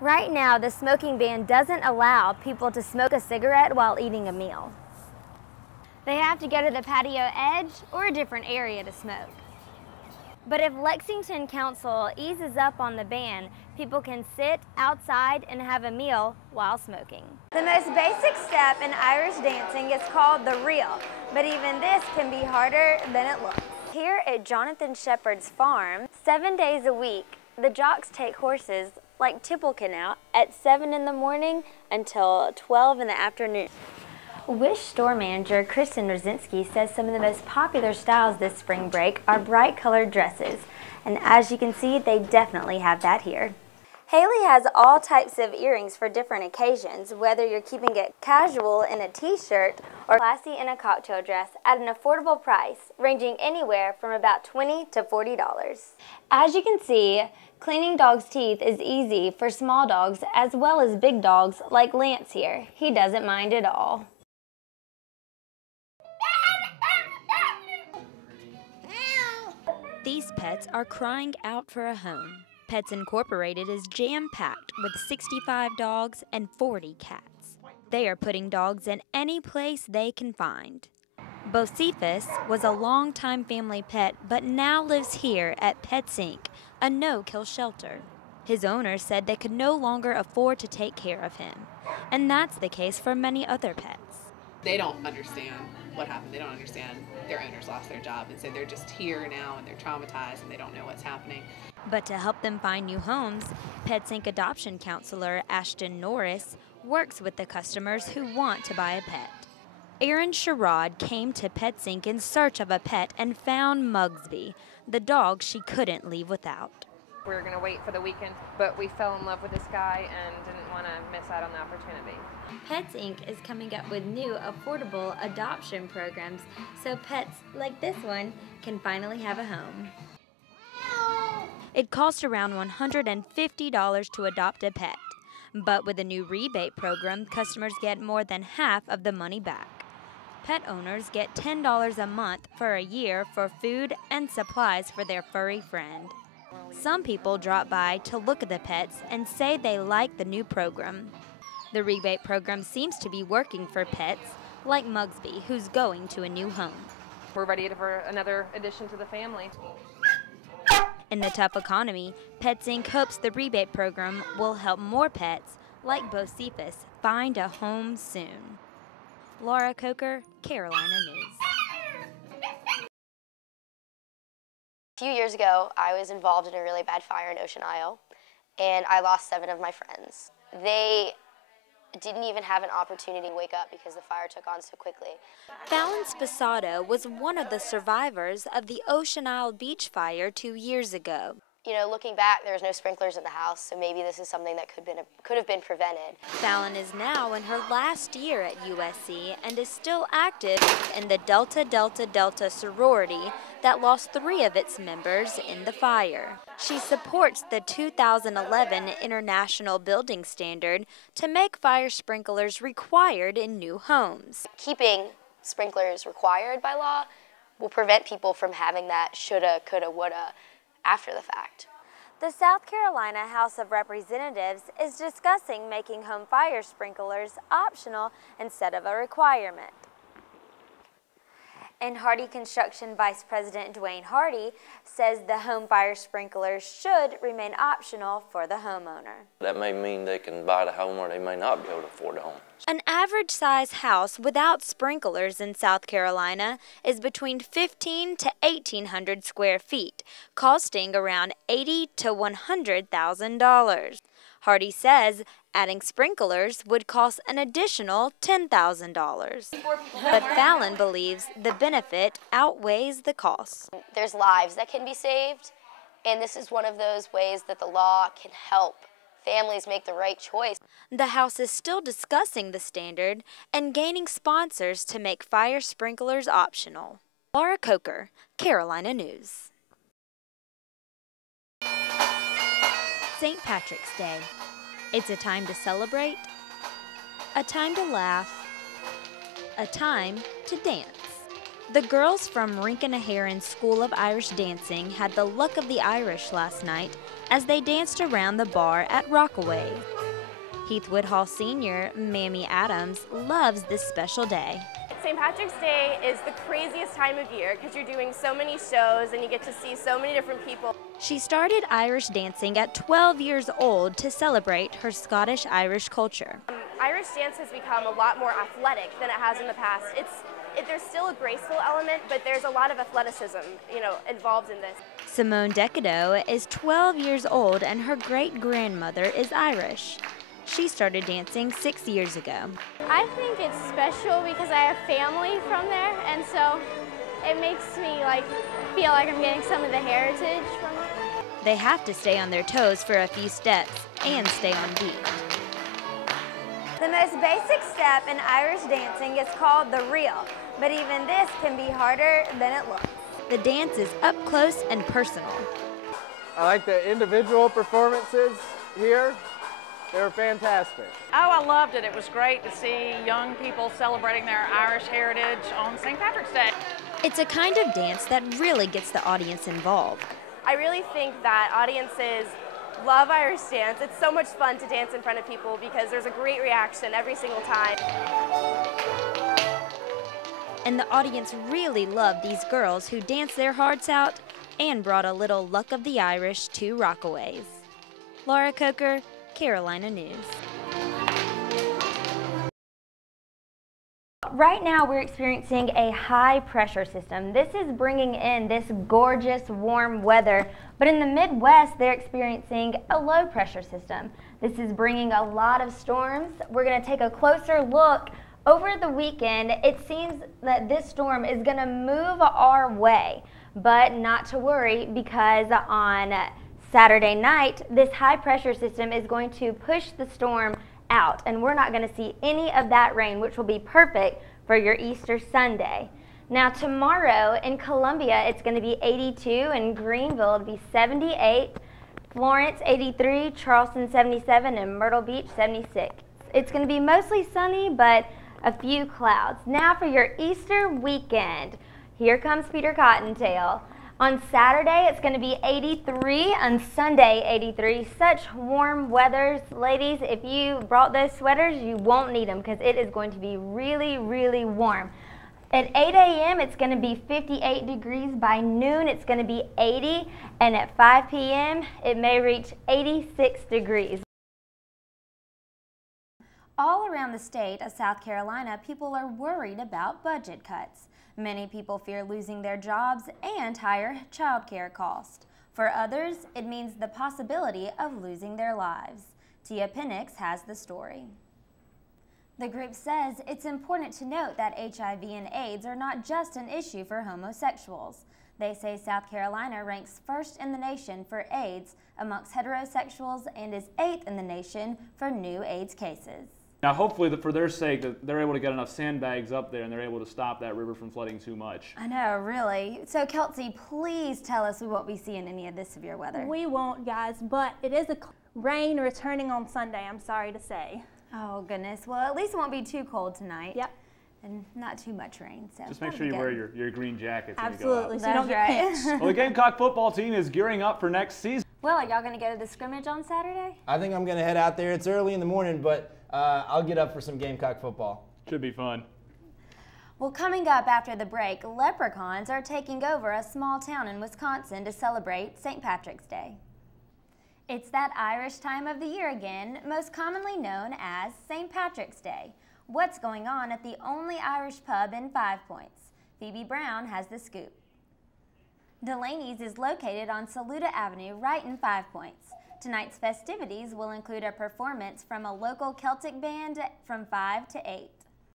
Right now, the smoking ban doesn't allow people to smoke a cigarette while eating a meal. They have to go to the patio edge or a different area to smoke. But if Lexington Council eases up on the ban, people can sit outside and have a meal while smoking. The most basic step in Irish dancing is called the reel, but even this can be harder than it looks. Here at Jonathan Shepherd's farm, 7 days a week, the jocks take horses like Tipplekin out at 7 in the morning until 12 in the afternoon. Wish store manager Kristen Rosinski says some of the most popular styles this spring break are bright colored dresses, and as you can see, they definitely have that here. Haley has all types of earrings for different occasions, whether you're keeping it casual in a t-shirt or classy in a cocktail dress at an affordable price, ranging anywhere from about $20 to $40. As you can see, cleaning dogs' teeth is easy for small dogs as well as big dogs like Lance here. He doesn't mind at all. These pets are crying out for a home. Pets Incorporated is jam-packed with 65 dogs and 40 cats. They are putting dogs in any place they can find. Bocephus was a longtime family pet but now lives here at Pets Inc., a no-kill shelter. His owner said they could no longer afford to take care of him, and that's the case for many other pets. They don't understand what happened. They don't understand their owners lost their job, and so they're just here now and they're traumatized and they don't know what's happening. But to help them find new homes, Pets Inc. adoption counselor Ashton Norris works with the customers who want to buy a pet. Aaron Sherrod came to Pets Inc. in search of a pet and found Mugsby, the dog she couldn't leave without. We were going to wait for the weekend, but we fell in love with this guy and didn't want to miss out on the opportunity. Pets Inc. is coming up with new affordable adoption programs so pets like this one can finally have a home. It costs around $150 to adopt a pet, but with a new rebate program, customers get more than half of the money back. Pet owners get $10 a month for a year for food and supplies for their furry friend. Some people drop by to look at the pets and say they like the new program. The rebate program seems to be working for pets like Mugsby, who's going to a new home. We're ready for another addition to the family. In the tough economy, Pets Inc. hopes the rebate program will help more pets like Bocephus find a home soon. Laura Coker, Carolina News. A few years ago, I was involved in a really bad fire in Ocean Isle, and I lost 7 of my friends. They didn't even have an opportunity to wake up because the fire took on so quickly. Fallon Sposato was one of the survivors of the Ocean Isle beach fire 2 years ago. You know, looking back, there was no sprinklers in the house, so maybe this is something that could have been prevented. Fallon is now in her last year at USC and is still active in the Delta Delta Delta sorority that lost 3 of its members in the fire. She supports the 2011 International Building Standard to make fire sprinklers required in new homes. Keeping sprinklers required by law will prevent people from having that shoulda, coulda, woulda after the fact. The South Carolina House of Representatives is discussing making home fire sprinklers optional instead of a requirement. And Hardy Construction Vice President Dwayne Hardy says the home fire sprinklers should remain optional for the homeowner. That may mean they can buy the home or they may not be able to afford a home. An average size house without sprinklers in South Carolina is between 1,500 to 1,800 square feet, costing around $80,000 to $100,000. Hardy says adding sprinklers would cost an additional $10,000. But Fallon believes the benefit outweighs the cost. There's lives that can be saved, and this is one of those ways that the law can help families make the right choice. The House is still discussing the standard and gaining sponsors to make fire sprinklers optional. Laura Coker, Carolina News. St. Patrick's Day. It's a time to celebrate, a time to laugh, a time to dance. The girls from Rincanaharan School of Irish Dancing had the luck of the Irish last night as they danced around the bar at Rockaway. Heathwood Hall senior Mamie Adams loves this special day. St. Patrick's Day is the craziest time of year because you're doing so many shows and you get to see so many different people. She started Irish dancing at 12 years old to celebrate her Scottish-Irish culture. Irish dance has become a lot more athletic than it has in the past. There's still a graceful element, but there's a lot of athleticism, involved in this. Simone Decado is 12 years old and her great-grandmother is Irish. She started dancing 6 years ago. I think it's special because I have family from there, and so it makes me feel like I'm getting some of the heritage from it. They have to stay on their toes for a few steps and stay on beat. The most basic step in Irish dancing is called the reel, but even this can be harder than it looks. The dance is up close and personal. I like the individual performances here. They were fantastic. Oh, I loved it. It was great to see young people celebrating their Irish heritage on St. Patrick's Day. It's a kind of dance that really gets the audience involved. I really think that audiences love Irish dance. It's so much fun to dance in front of people because there's a great reaction every single time. And the audience really loved these girls who danced their hearts out and brought a little luck of the Irish to Rockaways. Laura Coker, Carolina News. Right now we're experiencing a high pressure system. This is bringing in this gorgeous warm weather, but in the Midwest they're experiencing a low pressure system. This is bringing a lot of storms. We're going to take a closer look. Over the weekend, it seems that this storm is going to move our way, but not to worry because on Saturday night, this high pressure system is going to push the storm out, and we're not going to see any of that rain, which will be perfect for your Easter Sunday. Now tomorrow in Columbia, it's going to be 82, in Greenville it'll be 78, Florence 83, Charleston 77, and Myrtle Beach 76. It's going to be mostly sunny, but a few clouds. Now for your Easter weekend, here comes Peter Cottontail. On Saturday, it's going to be 83. On Sunday, 83. Such warm weathers. Ladies, if you brought those sweaters, you won't need them because it is going to be really, really warm. At 8 a.m., it's going to be 58 degrees. By noon, it's going to be 80. And at 5 p.m., it may reach 86 degrees. All around the state of South Carolina, people are worried about budget cuts. Many people fear losing their jobs and higher child care costs. For others, it means the possibility of losing their lives. Tia Penix has the story. The group says it's important to note that HIV and AIDS are not just an issue for homosexuals. They say South Carolina ranks first in the nation for AIDS amongst heterosexuals and is 8th in the nation for new AIDS cases. Now, hopefully, for their sake, that they're able to get enough sandbags up there and they're able to stop that river from flooding too much. I know, really. So, Kelsey, please tell us we won't be seeing any of this severe weather. We won't, guys, but it is a rain returning on Sunday, I'm sorry to say. Oh, goodness. Well, at least it won't be too cold tonight. Yep. And not too much rain. So just make sure you wear your green jackets Absolutely, when you go out. so you don't get pinched. Well, the Gamecock football team is gearing up for next season. Well, are y'all going to go to the scrimmage on Saturday? I think I'm going to head out there. It's early in the morning, but I'll get up for some Gamecock football. Should be fun. Well, coming up after the break, leprechauns are taking over a small town in Wisconsin to celebrate St. Patrick's Day. It's that Irish time of the year again, most commonly known as St. Patrick's Day. What's going on at the only Irish pub in 5 Points? Phoebe Brown has the scoop. Delaney's is located on Saluda Avenue right in 5 Points. Tonight's festivities will include a performance from a local Celtic band from 5 to 8.